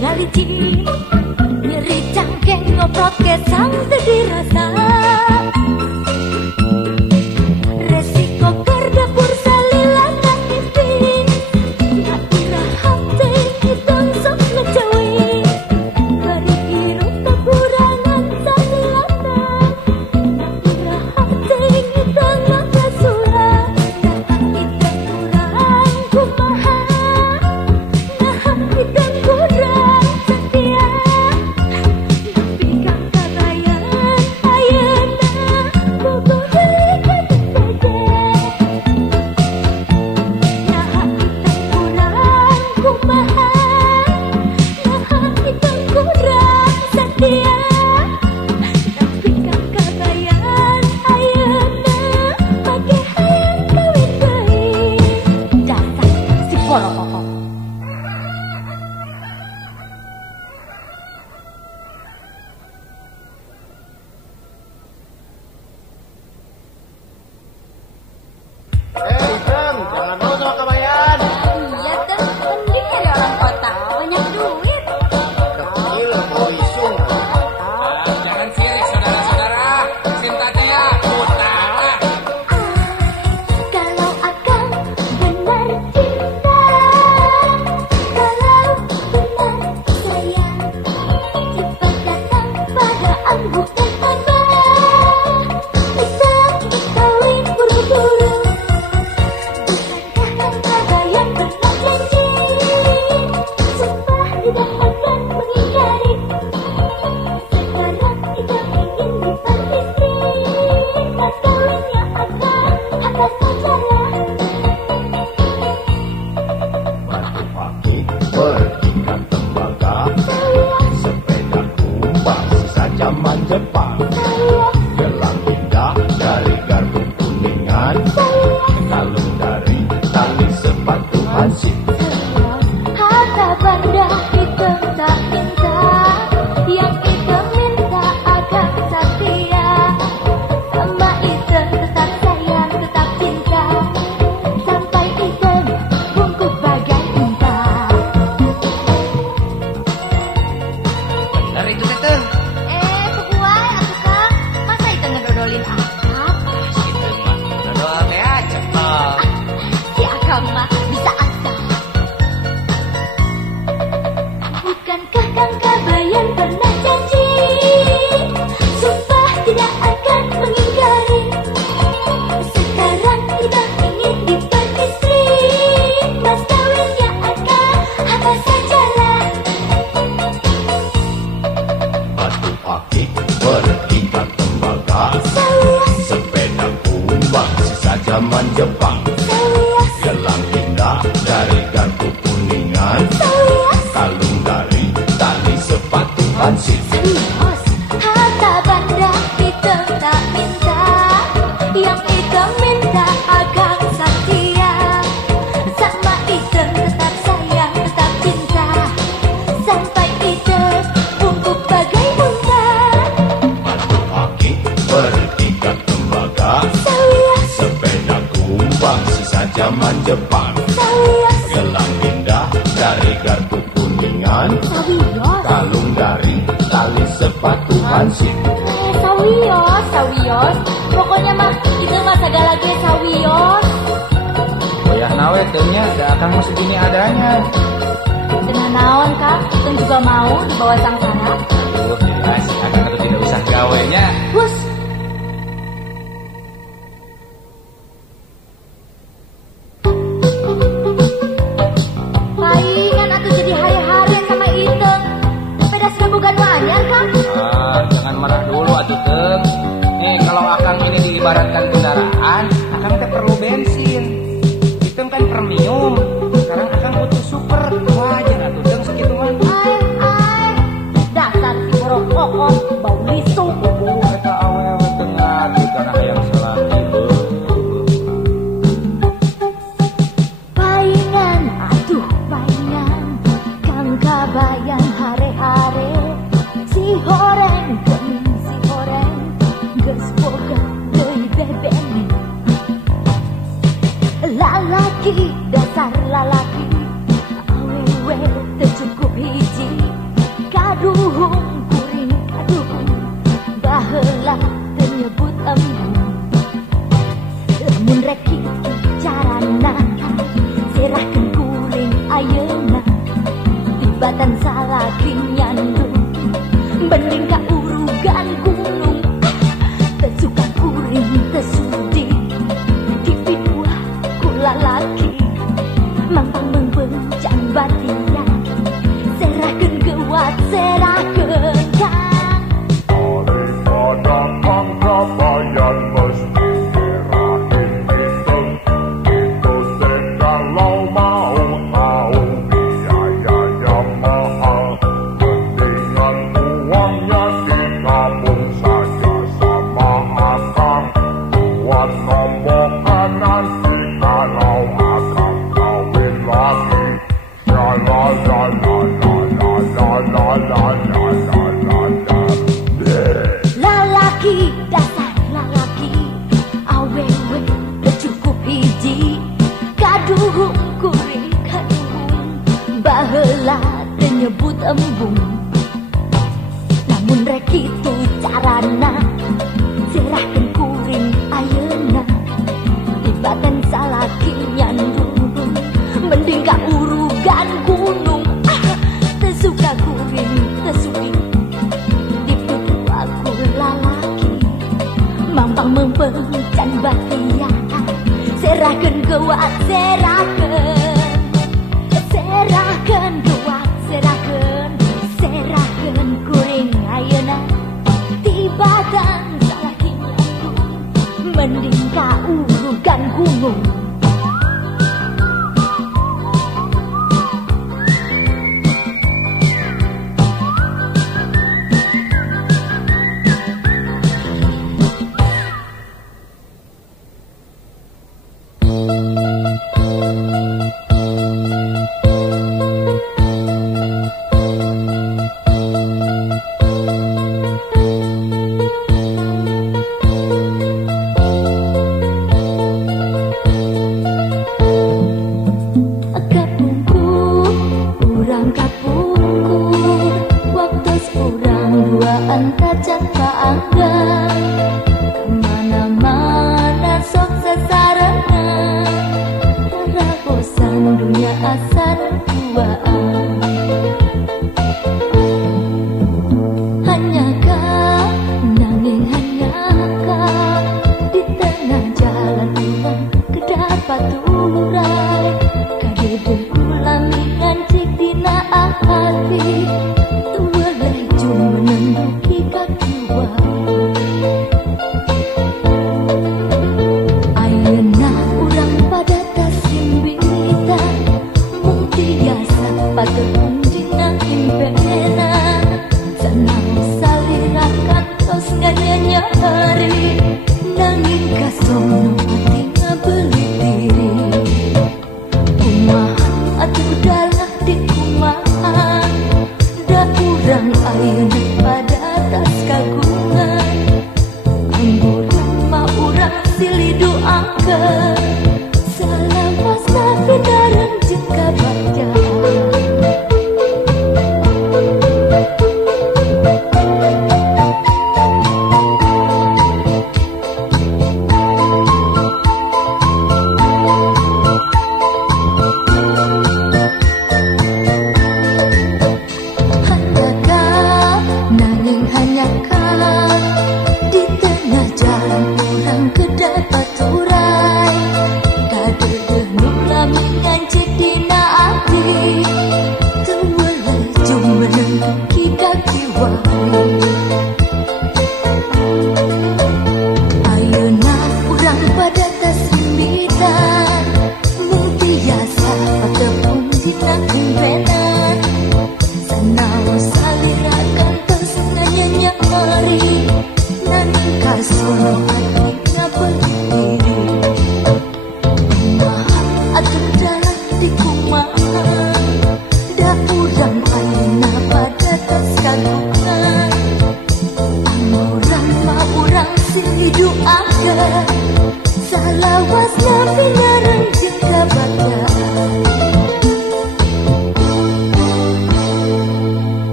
ngaliji nyeri cangkeng ngoprot kesang tadi rasa resiko kardapur salilan nangipin gak pira hati hitung sok ngejawi baru hirup kekurangan salilana gak pira hati hitung ngegasula gak hitung kurang kumaha nah hitung kurang setia tapi kang kabayan ayana boboh belikan saja nah hitung kurang kumaha nah hitung kurang setia tapi kang kabayan ayana pake hayang kawin deui dasar si polokok. Iteng, jangan mau sama kabayan. Iya tuh, kan dia dari orang kota, banyak duit. Kecil mau isung. Jangan sirik saudara-saudara. Cinta dia buta. Kalau akang benar cinta, kalau benar sayang, cepat datang pada ambu Abah. Kita kawin buru-buru. Bukankah kang kabayan pernah janji, sumpah tidak akan mengingkari. Sekarang kita ingin diperistri, mas kawinnya akan atas acara. Batu akik berikat tembaga, sepeda kumbang sisa zaman Jepang, gelang indah dari garpu kuningan, kalung dari tali sepatu hansip. Harta benda itu tak minta, yang itu minta akan setia. Sama itu tetap sayang, tetap cinta, sampai itu bungkuk bagai unta. Dari itu Teteng. Kukuai atuh Kang, masa itu ngedodolin akang? Gitu mah. Doa teh aja. Si akang mah bisa aja. Bukankah kang kabayan pernah janji, sumpah tidak akan mengingkari. Sekarang kita ingin diperistri, mas kawinnya akan atas acara. Batu akik berikat tembaga, sepeda kumbang sisa zaman Jepang, gelang indah dari garpu kuningan, kalung dari tali sepatu hansip. Serius, harta benda itu tak minta, yang itu minta akan setia. Sama itu tetap sayang, tetap cinta, sampai itu bungkuk bagai unta. Batu akik berikat tembaga, sepeda kumbang sisa zaman Jepang, gelang indah dari garpu kuningan, Sawios, kalung dari tali sepatu hansip. sawios, sawios. Pokoknya mah itu mah segala ge sawios. Goyah nawe tehnya gak akan mau segini adanya. Cenah naon Kang, itu juga mau dibawa sangsara. Tuh, jadi asik akan aku tidak usah gawenya. Bus. Palingan atuh jadi hari-hari sama Iteng. Pedas rembugan wanyar Kang. Jangan marah dulu atuh Teng. Nih kalau akang ini diibaratkan kendaraan, akang teh perlu bensin. Itu kan premium. Sekarang akang butuh super. Wajar atuh Teng segitu mah. Ai, dasar si borok kokok, bau lisu. Eta awewe dengar karena hayang salah ieu. Palingan, aduh palingan, Kang kabayan hare-hare. Si horeng, geus boga deui bebeng. kaduhung kuring kaduhung baheula teu nyebut embung lamun rek kitu carana serahkeun kuring ayeuna tibatan salaki nyandung mending ka urugan gunung teu suka kuring teu sudi dipidua ku lalaki mampang meungeun can batia serahkeun geuat serahkeun kang daripada pangkabayan mesti nyerahin itu teh kalau mau tahu biayanya mahal mendingan uangnya digabung saja sama akang buat nombokkan nanti kalau akang kawin lagi la la la la la la la la la la la la la lalaki dasar lalaki awewe teu cukup hiji kaduhung kuring kaduhung baheula teu nyebut embung lamun rek kitu carana serahkeun kuring ayeuna tibatan salaki nyandung mending ka urugan gunung teu suka kuring teu sudi dipituh aku lalaki mampang meungeun can batia serahkeun geuat serahkeun geuat serahkeun kuring ayeuna tibatan salaki nyandung mending ka urugan gunung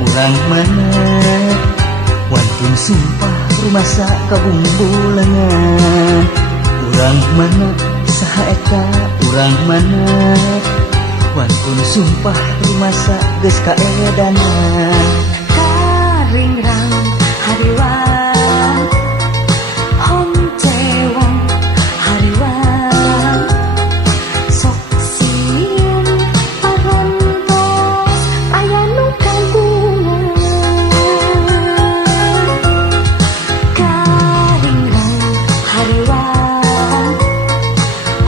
urang mana wantun sumpah rumasa kabungbulangan urang mana saha eta urang mana wantun sumpah rumasa geus kaedanan karingrang hariwan hom cewang hariwan sok sieun parantos aya nu kagungan karingrang hariwan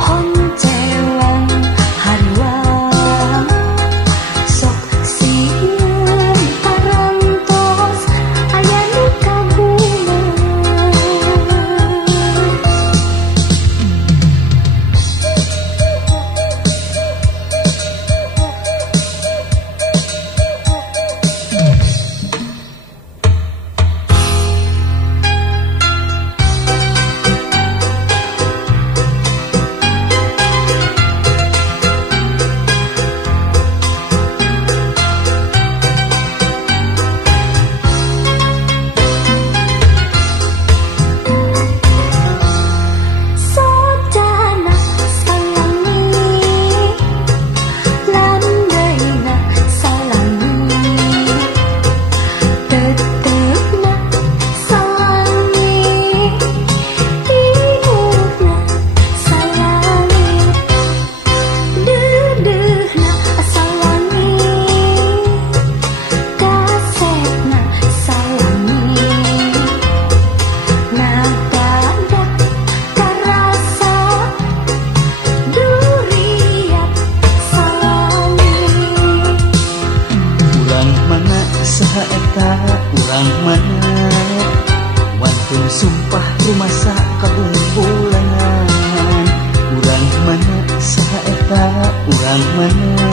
hom cewang hariwan sok sieun parantos aya nu kagungan Sodana salangi landaina salangi tetepna salangi iburna salangi dedehna salangi kasetna salangi nadadak karasa duriat salangi urang mana saha eta urang mana wantun sumpah rumasa kabungbulangan urang mana saha eta urang mana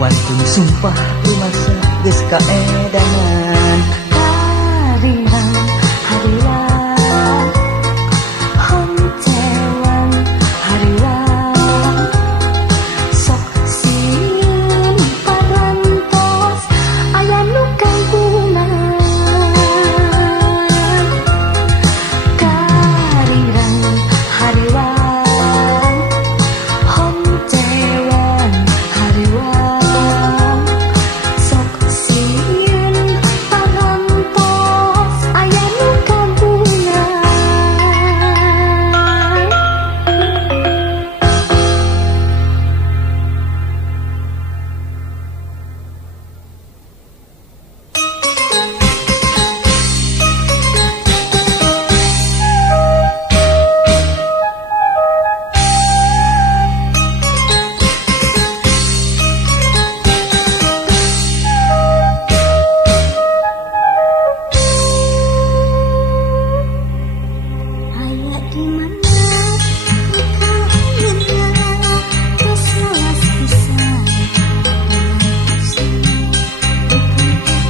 wantun sumpah rumasa geus kaedanan karingrang hariwan hom cewang hariwan sok sieun parantos aya nu kagungan karingrang hariwan hom cewang hariwan sok sieun parantos aya nu kagungan aya di mana engkau berada terselas pisah bukan tak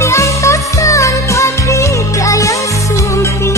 Di antasan hati daya sumpit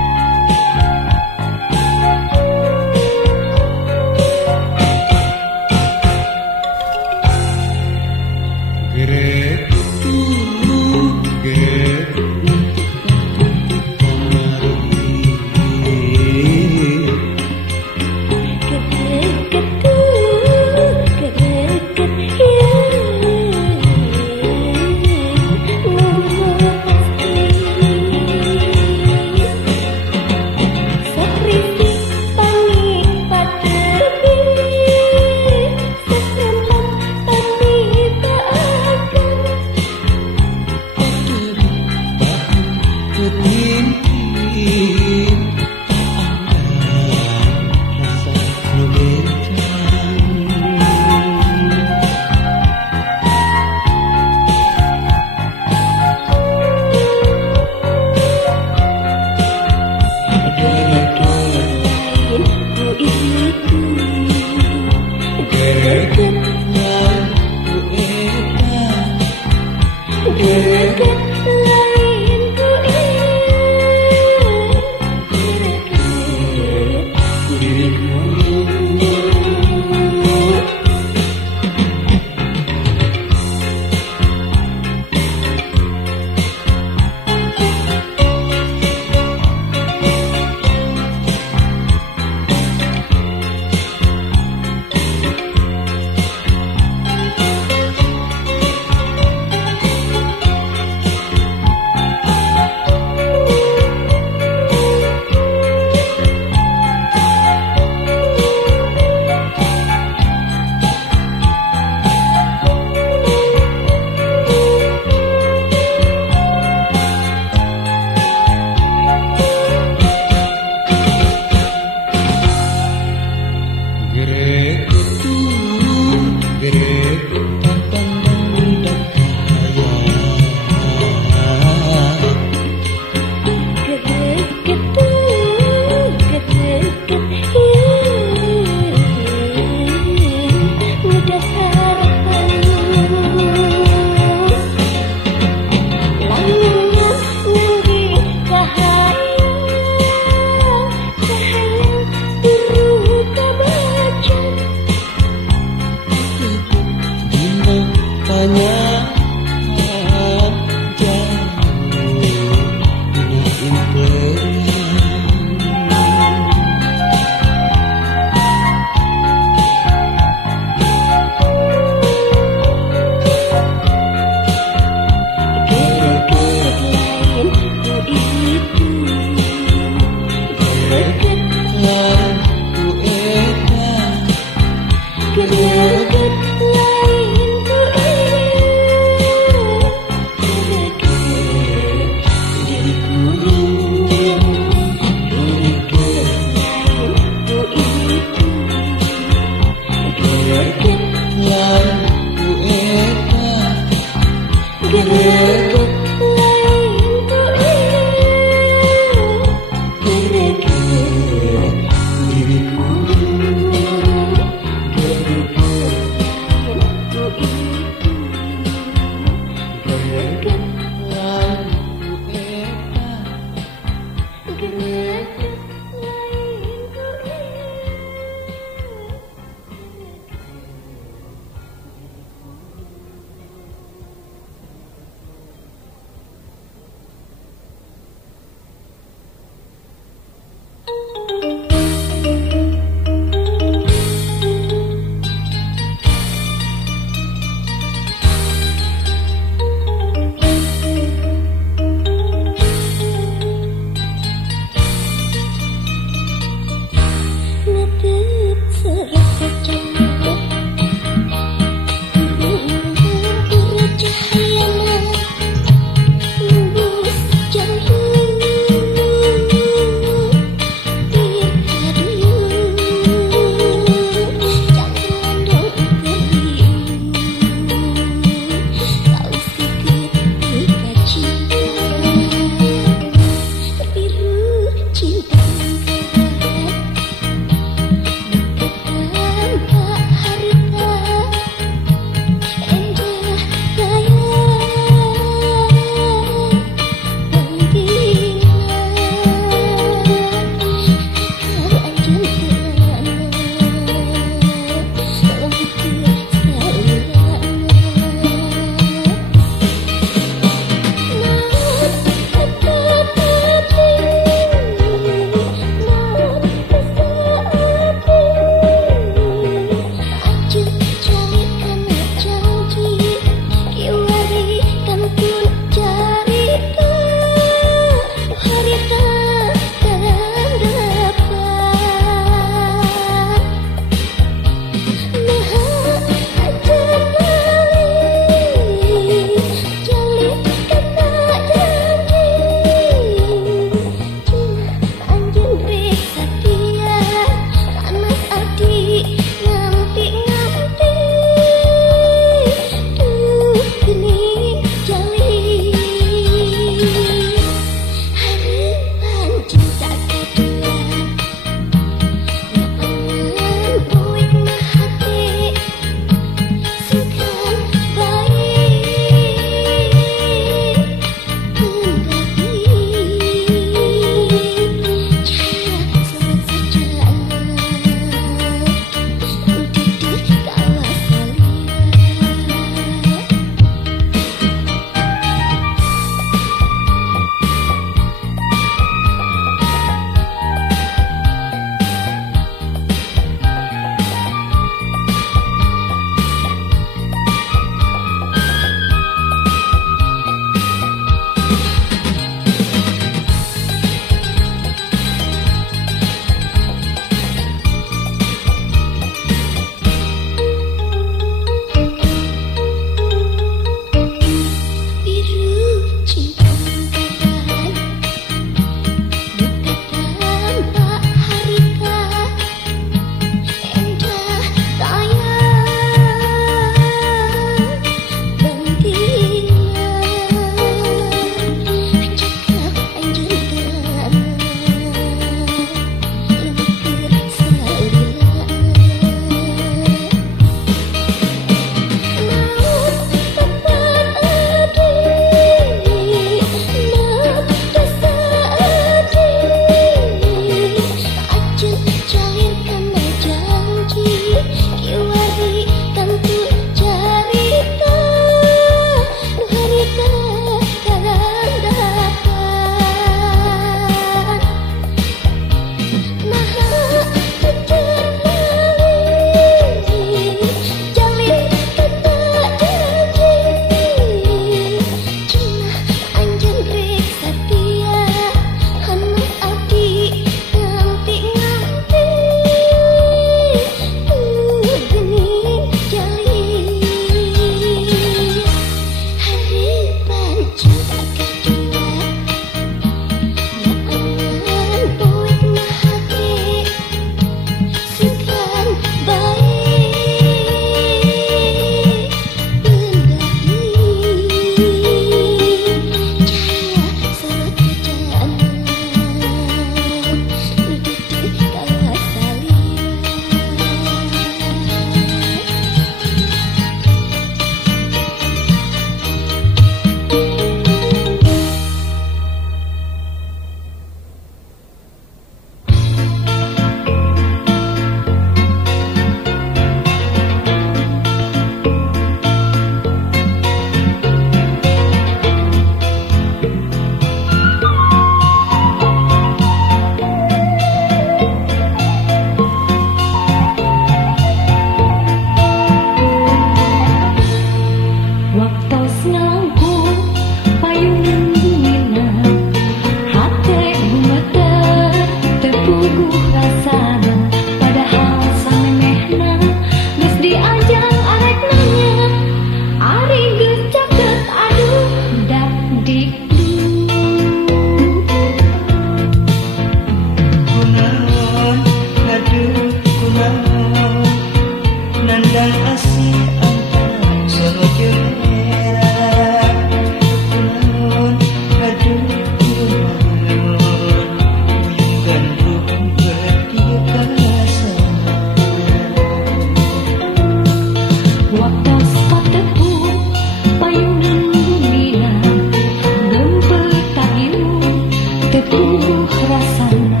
teguh rasana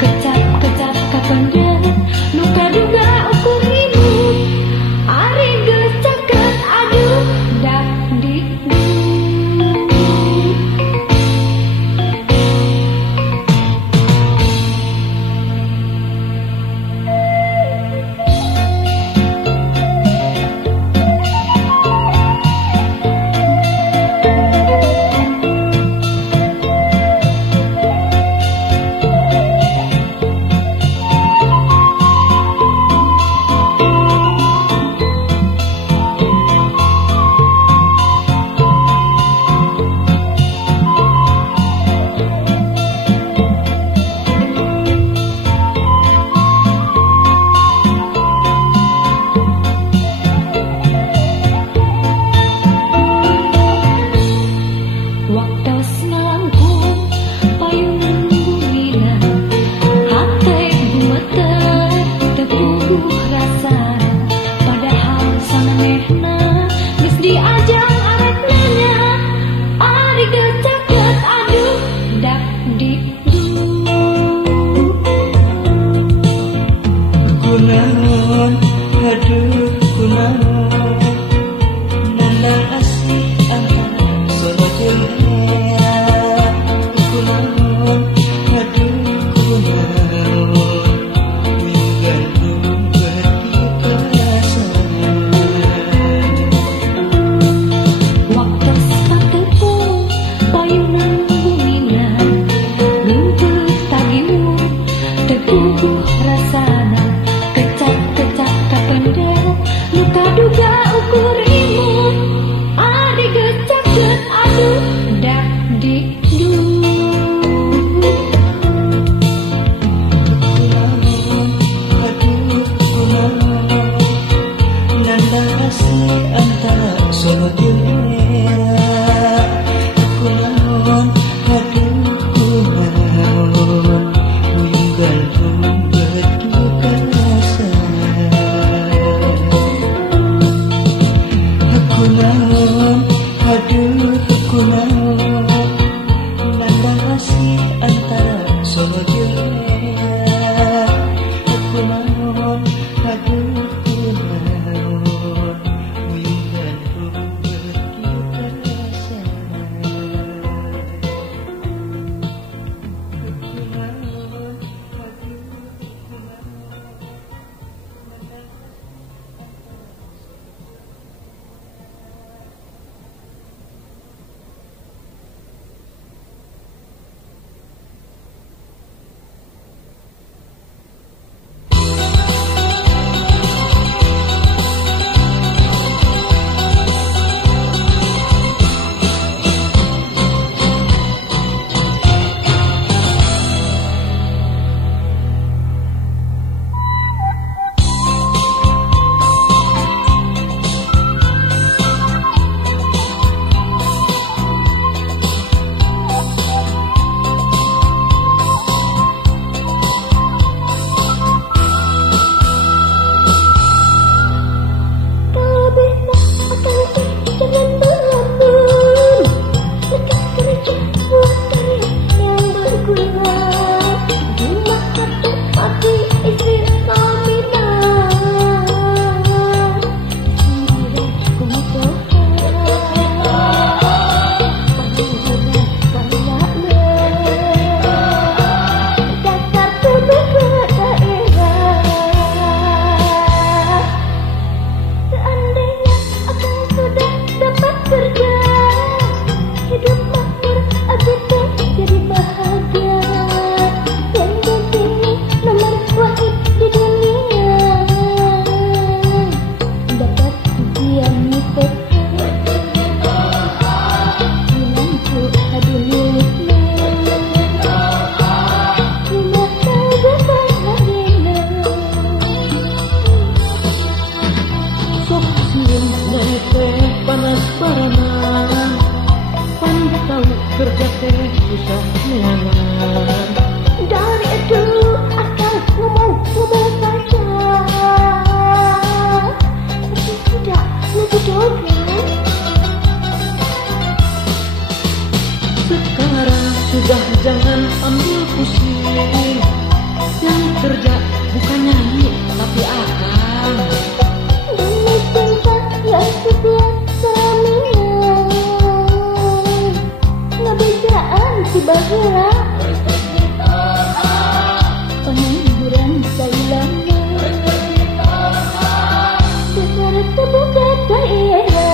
kecap-kecap kapandan luka duga ukur imut ari geus caket aduh dak dikdu. sudah jangan ambil pusing. Yang kerja bukan nyanyi tapi akang. Demi cinta yang setia selaminya, ngebejaan si Bahira, pengangguran sailana, besar terbuka daerah.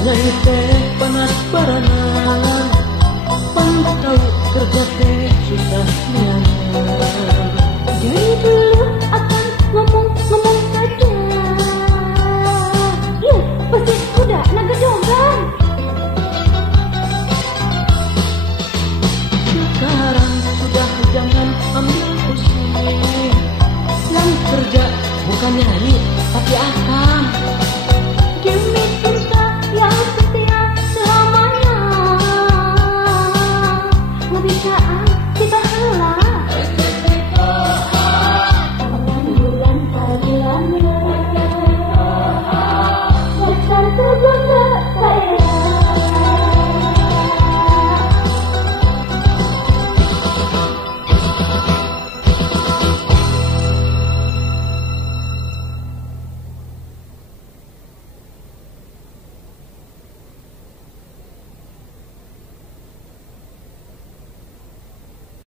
Nyai teh panas baranan, pantau kerja teh susah nyaman. Jadi dulu akan ngomong saja. Yuk, pasti kuda naga jonggan. Sekarang sudah jangan ambil pusing. Yang kerja bukan nyanyi tapi akang.